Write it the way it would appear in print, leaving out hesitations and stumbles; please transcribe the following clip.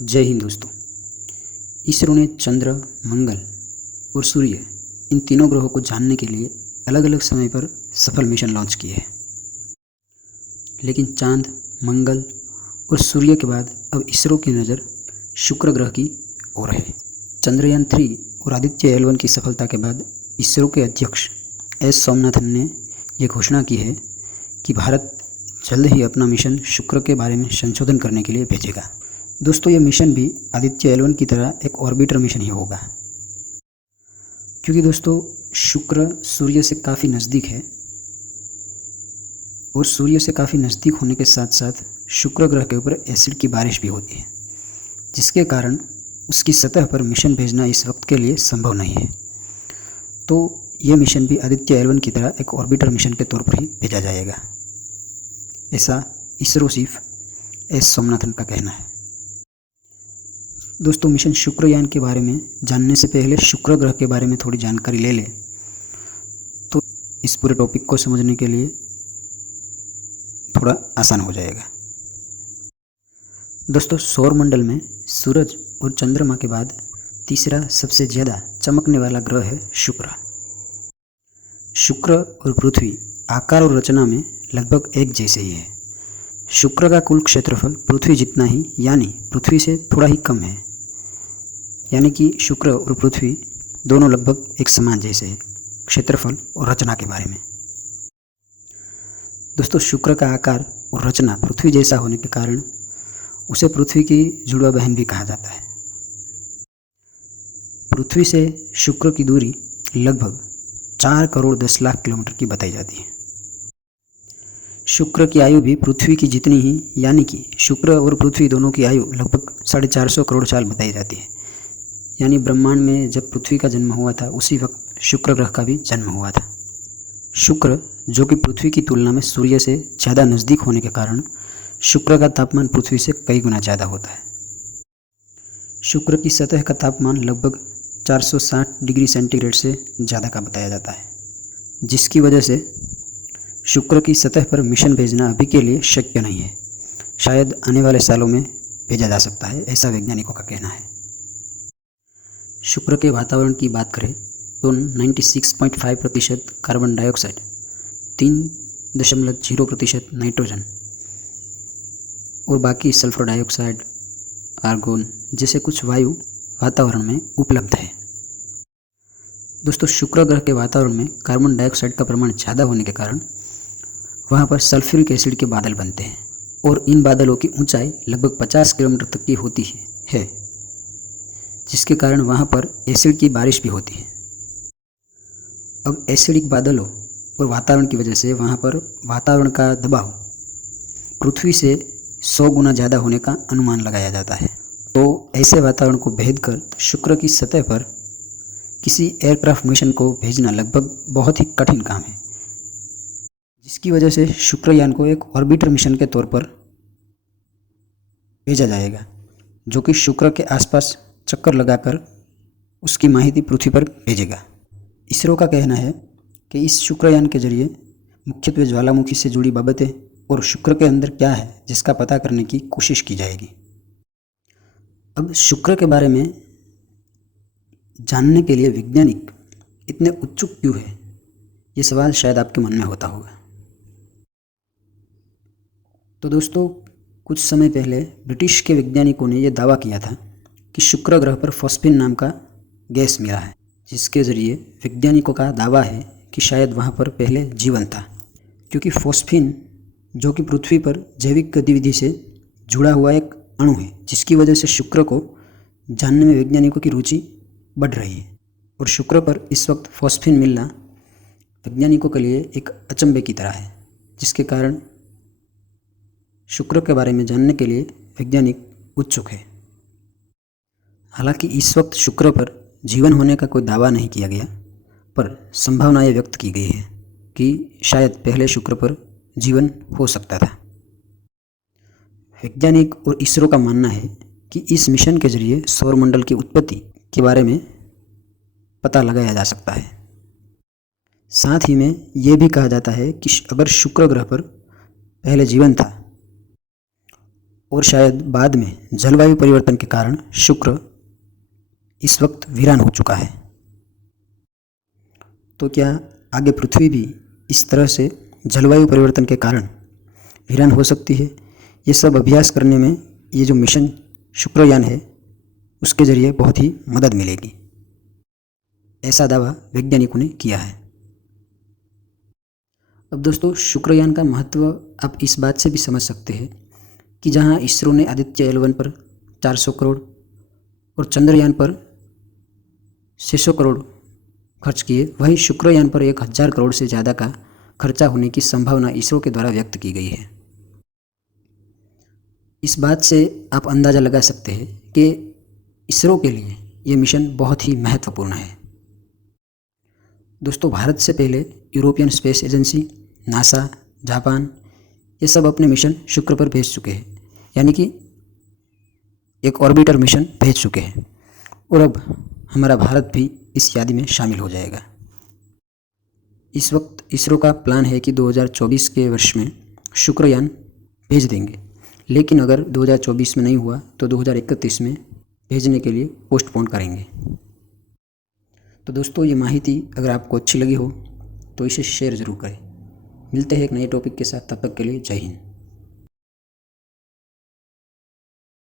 जय हिंद दोस्तों। इसरो ने चंद्र, मंगल और सूर्य इन तीनों ग्रहों को जानने के लिए अलग अलग समय पर सफल मिशन लॉन्च किए हैं। लेकिन चांद, मंगल और सूर्य के बाद अब इसरो की नज़र शुक्र ग्रह की ओर है। चंद्रयान 3 और आदित्य L1 की सफलता के बाद इसरो के अध्यक्ष एस सोमनाथन ने यह घोषणा की है कि भारत जल्द ही अपना मिशन शुक्र के बारे में संशोधन करने के लिए भेजेगा। दोस्तों, यह मिशन भी आदित्य L1 की तरह एक ऑर्बिटर मिशन ही होगा, क्योंकि दोस्तों शुक्र सूर्य से काफ़ी नज़दीक है और सूर्य से काफ़ी नज़दीक होने के साथ साथ शुक्र ग्रह के ऊपर एसिड की बारिश भी होती है, जिसके कारण उसकी सतह पर मिशन भेजना इस वक्त के लिए संभव नहीं है। तो यह मिशन भी आदित्य L1 की तरह एक ऑर्बिटर मिशन के तौर पर ही भेजा जाएगा, ऐसा इसरो चीफ एस सोमनाथन का कहना है। दोस्तों, मिशन शुक्रयान के बारे में जानने से पहले शुक्र ग्रह के बारे में थोड़ी जानकारी ले लें तो इस पूरे टॉपिक को समझने के लिए थोड़ा आसान हो जाएगा। दोस्तों, सौरमंडल में सूरज और चंद्रमा के बाद तीसरा सबसे ज़्यादा चमकने वाला ग्रह है शुक्र। शुक्र और पृथ्वी आकार और रचना में लगभग एक जैसे ही है। शुक्र का कुल क्षेत्रफल पृथ्वी जितना ही यानी पृथ्वी से थोड़ा ही कम है, यानी कि शुक्र और पृथ्वी दोनों लगभग एक समान जैसे हैं क्षेत्रफल और रचना के बारे में। दोस्तों, शुक्र का आकार और रचना पृथ्वी जैसा होने के कारण उसे पृथ्वी की जुड़वा बहन भी कहा जाता है। पृथ्वी से शुक्र की दूरी लगभग 4 करोड़ 10 लाख किलोमीटर की बताई जाती है। शुक्र की आयु भी पृथ्वी की जितनी ही, यानी कि शुक्र और पृथ्वी दोनों की आयु लगभग 450 करोड़ साल बताई जाती है। यानी ब्रह्मांड में जब पृथ्वी का जन्म हुआ था उसी वक्त शुक्र ग्रह का भी जन्म हुआ था। शुक्र, जो कि पृथ्वी की तुलना में सूर्य से ज़्यादा नज़दीक होने के कारण शुक्र का तापमान पृथ्वी से कई गुना ज़्यादा होता है। शुक्र की सतह का तापमान लगभग 460 डिग्री सेंटीग्रेड से ज़्यादा का बताया जाता है, जिसकी वजह से शुक्र की सतह पर मिशन भेजना अभी के लिए शक्य नहीं है। शायद आने वाले सालों में भेजा जा सकता है, ऐसा वैज्ञानिकों का कहना है। शुक्र के वातावरण की बात करें तो 96.5% कार्बन डाइऑक्साइड, 3.0% नाइट्रोजन और बाकी सल्फर डाइऑक्साइड, आर्गोन जैसे कुछ वायु वातावरण में उपलब्ध है। दोस्तों, शुक्र ग्रह के वातावरण में कार्बन डाइऑक्साइड का प्रमाण ज़्यादा होने के कारण वहाँ पर सल्फ्यूरिक एसिड के बादल बनते हैं और इन बादलों की ऊंचाई लगभग 50 किलोमीटर तक की होती है, जिसके कारण वहाँ पर एसिड की बारिश भी होती है। अब एसिडिक बादलों और वातावरण की वजह से वहाँ पर वातावरण का दबाव पृथ्वी से 100 गुना ज़्यादा होने का अनुमान लगाया जाता है। तो ऐसे वातावरण को भेद कर शुक्र की सतह पर किसी एयरक्राफ्ट मिशन को भेजना लगभग बहुत ही कठिन काम है, जिसकी वजह से शुक्रयान को एक ऑर्बिटर मिशन के तौर पर भेजा जाएगा, जो कि शुक्र के आसपास चक्कर लगाकर उसकी माहिती पृथ्वी पर भेजेगा। इसरो का कहना है कि इस शुक्रयान के जरिए मुख्यत्वे ज्वालामुखी से जुड़ी बाबतें और शुक्र के अंदर क्या है जिसका पता करने की कोशिश की जाएगी। अब शुक्र के बारे में जानने के लिए वैज्ञानिक इतने उत्सुक क्यों है, ये सवाल शायद आपके मन में होता होगा। तो दोस्तों, कुछ समय पहले ब्रिटिश के वैज्ञानिकों ने यह दावा किया था कि शुक्र ग्रह पर फॉस्फीन नाम का गैस मिला है, जिसके ज़रिए वैज्ञानिकों का दावा है कि शायद वहाँ पर पहले जीवन था, क्योंकि फॉस्फीन जो कि पृथ्वी पर जैविक गतिविधि से जुड़ा हुआ एक अणु है, जिसकी वजह से शुक्र को जानने में वैज्ञानिकों की रुचि बढ़ रही है। और शुक्र पर इस वक्त फॉस्फीन मिलना वैज्ञानिकों के लिए एक अचंभे की तरह है, जिसके कारण शुक्र के बारे में जानने के लिए वैज्ञानिक उत्सुक है। हालांकि इस वक्त शुक्र पर जीवन होने का कोई दावा नहीं किया गया, पर संभावनाएं व्यक्त की गई है कि शायद पहले शुक्र पर जीवन हो सकता था। वैज्ञानिक और इसरो का मानना है कि इस मिशन के जरिए सौरमंडल की उत्पत्ति के बारे में पता लगाया जा सकता है। साथ ही में ये भी कहा जाता है कि अगर शुक्र ग्रह पर पहले जीवन था और शायद बाद में जलवायु परिवर्तन के कारण शुक्र इस वक्त वीरान हो चुका है। तो क्या आगे पृथ्वी भी इस तरह से जलवायु परिवर्तन के कारण वीरान हो सकती है? ये सब अभ्यास करने में ये जो मिशन शुक्रयान है उसके ज़रिए बहुत ही मदद मिलेगी, ऐसा दावा वैज्ञानिकों ने किया है। अब दोस्तों, शुक्रयान का महत्व आप इस बात से भी समझ सकते हैं कि जहां इसरो ने आदित्य L1 पर 400 करोड़ और चंद्रयान पर 600 करोड़ खर्च किए, वहीं शुक्रयान पर 1000 करोड़ से ज़्यादा का खर्चा होने की संभावना इसरो के द्वारा व्यक्त की गई है। इस बात से आप अंदाज़ा लगा सकते हैं कि इसरो के लिए ये मिशन बहुत ही महत्वपूर्ण है। दोस्तों, भारत से पहले European space agency, NASA, Japan ये सब अपने मिशन शुक्र पर भेज चुके हैं, यानी कि एक ऑर्बिटर मिशन भेज चुके हैं, और अब हमारा भारत भी इस यादी में शामिल हो जाएगा। इस वक्त इसरो का प्लान है कि 2024 के वर्ष में शुक्रयान भेज देंगे, लेकिन अगर 2024 में नहीं हुआ तो 2031 में भेजने के लिए पोस्टपोन करेंगे। तो दोस्तों, ये माहिती अगर आपको अच्छी लगी हो तो इसे शेयर ज़रूर करें। मिलते हैं एक नए टॉपिक के साथ, तब तक के लिए जय हिंद।